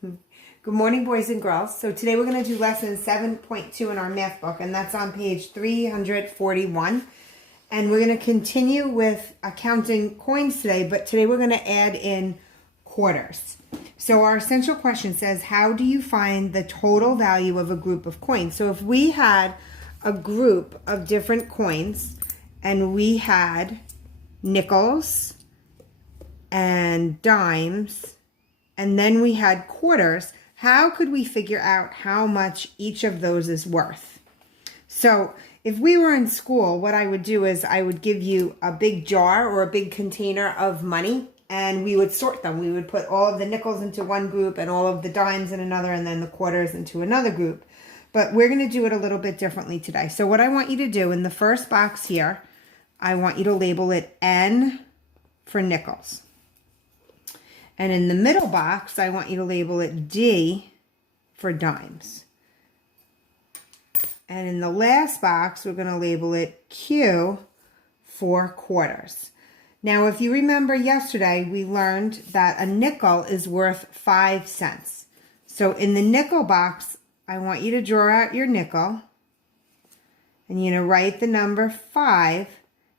Good morning, boys and girls. So today we're going to do lesson 7.2 in our math book, and that's on page 341. And we're going to continue with counting coins today, but today we're going to add in quarters. So our essential question says, how do you find the total value of a group of coins? So if we had a group of different coins and we had nickels and dimes, and then we had quarters, how could we figure out how much each of those is worth? So if we were in school, what I would do is I would give you a big jar or a big container of money, and we would sort them. We would put all of the nickels into one group and all of the dimes in another, and then the quarters into another group. But we're going to do it a little bit differently today. So what I want you to do in the first box here, I want you to label it N for nickels. And in the middle box, I want you to label it D for dimes. And in the last box, we're going to label it Q for quarters. Now, if you remember yesterday, we learned that a nickel is worth 5 cents. So in the nickel box, I want you to draw out your nickel. And you're going to write the number 5.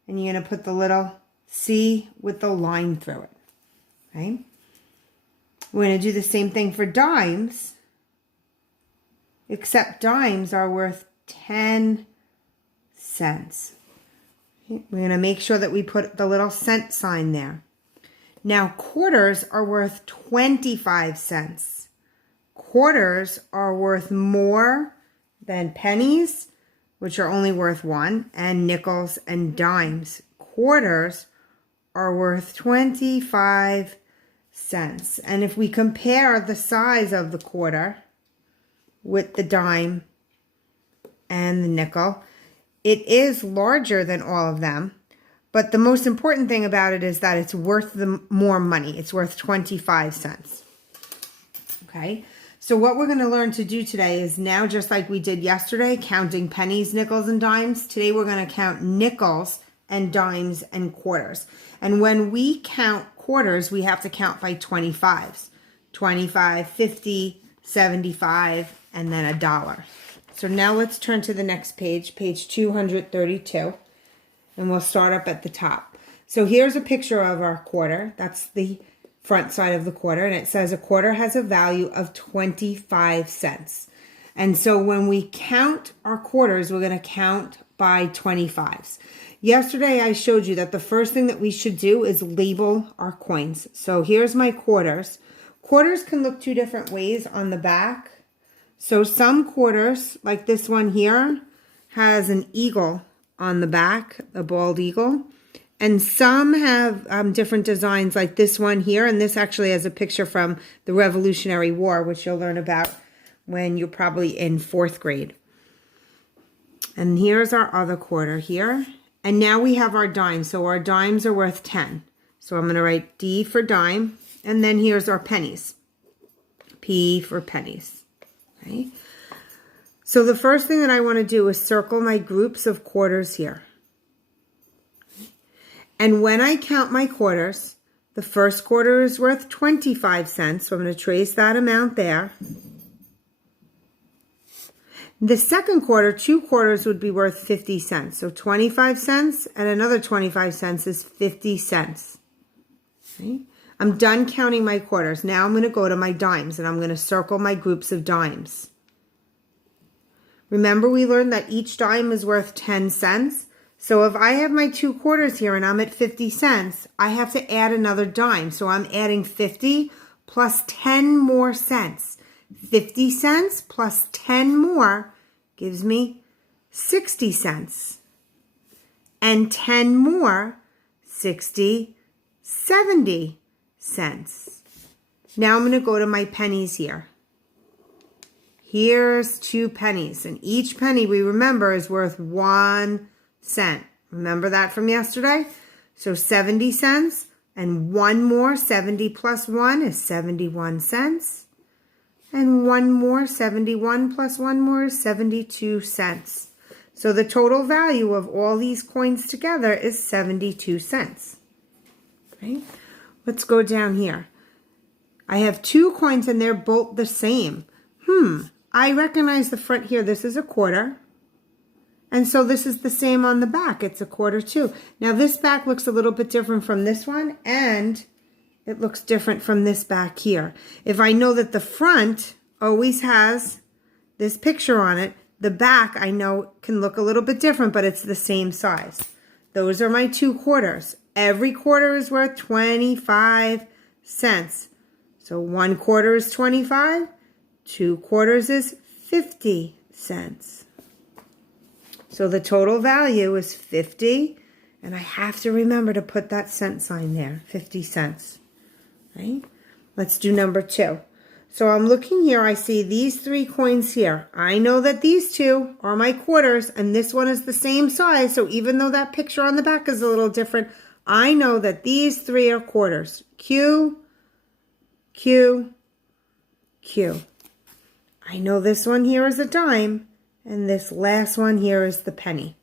And you're going to put the little C with the line through it. Okay? We're going to do the same thing for dimes, except dimes are worth 10 cents. We're going to make sure that we put the little cent sign there. Now, quarters are worth 25 cents. Quarters are worth more than pennies, which are only worth 1, and nickels and dimes. Quarters are worth 25 cents. And if we compare the size of the quarter with the dime and the nickel, it is larger than all of them. But the most important thing about it is that it's worth more money. It's worth 25 cents. Okay, so what we're going to learn to do today is now, just like we did yesterday, counting pennies, nickels, and dimes. Today we're going to count nickels and dimes and quarters. And when we count quarters, we have to count by 25s. 25, 50, 75, and then $1. So now let's turn to the next page, page 232, and we'll start up at the top. So here's a picture of our quarter. That's the front side of the quarter, and it says a quarter has a value of 25 cents. And so when we count our quarters, we're going to count by 25s. Yesterday, I showed you that the first thing that we should do is label our coins. So here's my quarters. Quarters can look two different ways on the back. So some quarters, like this one here, has an eagle on the back, a bald eagle. And some have different designs, like this one here. And this actually has a picture from the Revolutionary War, which you'll learn about when you're probably in 4th grade. And here's our other quarter here. And now we have our dimes. So our dimes are worth 10. So I'm going to write D for dime. And then here's our pennies. P for pennies. Okay. So the first thing that I want to do is circle my groups of quarters here. And when I count my quarters, the first quarter is worth 25 cents. So I'm going to trace that amount there. The second quarter, 2 quarters would be worth 50 cents. So 25 cents and another 25 cents is 50 cents. Okay. I'm done counting my quarters. Now I'm going to go to my dimes, and I'm going to circle my groups of dimes. Remember, we learned that each dime is worth 10 cents. So if I have my 2 quarters here and I'm at 50 cents, I have to add another dime. So I'm adding 50 plus 10 more cents. 50 cents plus 10 more gives me 60 cents. And 10 more, 60, 70 cents. Now I'm going to go to my pennies here. Here's 2 pennies. And each penny, we remember, is worth 1 cent. Remember that from yesterday? So 70 cents. And one more, 70 plus 1 is 71 cents. And one more, 71 plus 1 more is 72 cents. So the total value of all these coins together is 72 cents. Okay? Let's go down here. I have 2 coins and they're both the same. I recognize the front here. This is a quarter. And so this is the same on the back. It's a quarter too. Now this back looks a little bit different from this one, and it looks different from this back here. If I know that the front always has this picture on it, the back I know can look a little bit different, but it's the same size. Those are my 2 quarters. Every quarter is worth 25 cents. So 1 quarter is 25, 2 quarters is 50 cents. So the total value is 50, and I have to remember to put that cent sign there, 50 cents, right? Let's do number 2. So I'm looking here, I see these 3 coins here. I know that these 2 are my quarters, and this one is the same size, so even though that picture on the back is a little different, I know that these 3 are quarters. Q, Q, Q. I know this one here is a dime, and this last one here is the penny.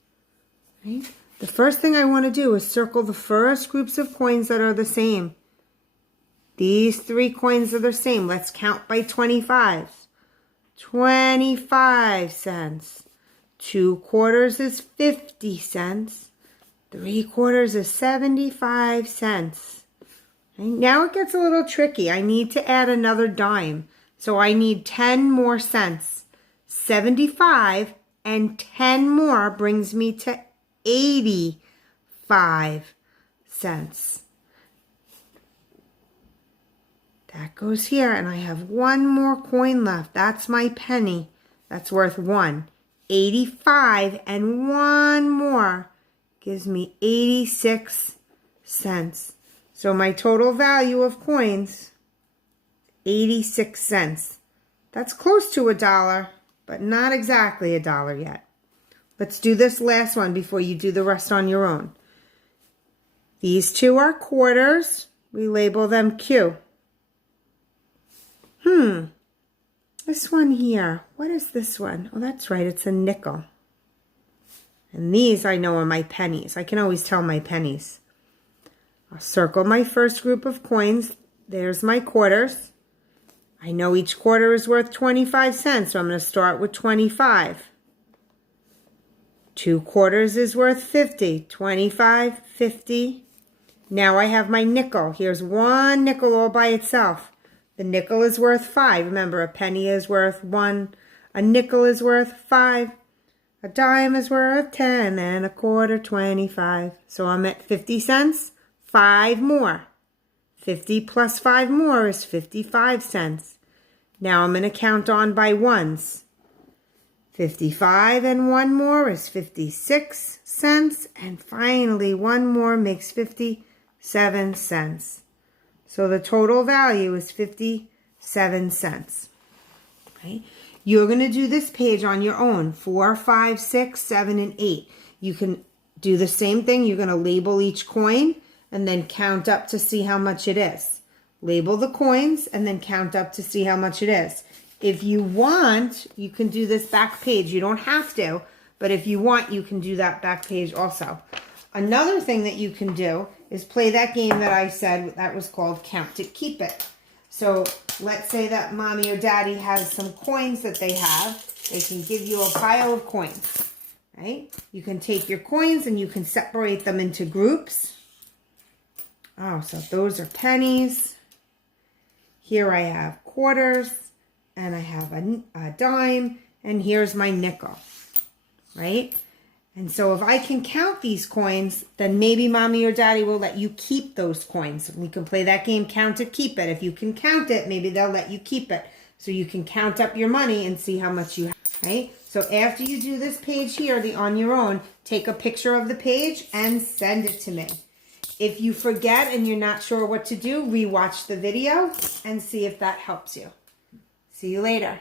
Right? The first thing I want to do is circle the first groups of coins that are the same. These 3 coins are the same. Let's count by 25s. 25 cents. 2 quarters is 50 cents. 3 quarters is 75 cents. Okay, now it gets a little tricky. I need to add another dime. So I need 10 more cents. 75 and 10 more brings me to 85 cents. That goes here, and I have 1 more coin left. That's my penny. That's worth 1. 85 and 1 more gives me 86 cents. So my total value of coins, 86 cents. That's close to $1, but not exactly $1 yet. Let's do this last one before you do the rest on your own. These 2 are quarters. We label them Q. This one here, what is this one? Oh, that's right, it's a nickel. And these I know are my pennies. I can always tell my pennies. I'll circle my first group of coins. There's my quarters. I know each quarter is worth 25 cents, so I'm going to start with 25. 2 quarters is worth 50. 25, 50. Now I have my nickel. Here's 1 nickel all by itself. The nickel is worth 5. Remember, a penny is worth 1. A nickel is worth 5. A dime is worth 10, and a quarter 25. So I'm at 50 cents. 5 more. 50 plus 5 more is 55 cents. Now I'm going to count on by ones. 55 and 1 more is 56 cents. And finally, 1 more makes 57 cents. So the total value is 57 cents. Okay. You're going to do this page on your own. 4, 5, 6, 7, and 8. You can do the same thing. You're going to label each coin and then count up to see how much it is. Label the coins and then count up to see how much it is. If you want, you can do this back page. You don't have to, but if you want, you can do that back page also. Another thing that you can do is play that game that I said that was called Count It, Keep It. So let's say that mommy or daddy has some coins that they have. They can give you a pile of coins, right? You can take your coins and you can separate them into groups. Oh, so those are pennies. Here I have quarters, and I have a dime, and here's my nickel, right? And so if I can count these coins, then maybe mommy or daddy will let you keep those coins. We can play that game, Count It, Keep It. If you can count it, maybe they'll let you keep it. So you can count up your money and see how much you have, right? So after you do this page here, on your own, take a picture of the page and send it to me. If you forget and you're not sure what to do, rewatch the video and see if that helps you. See you later.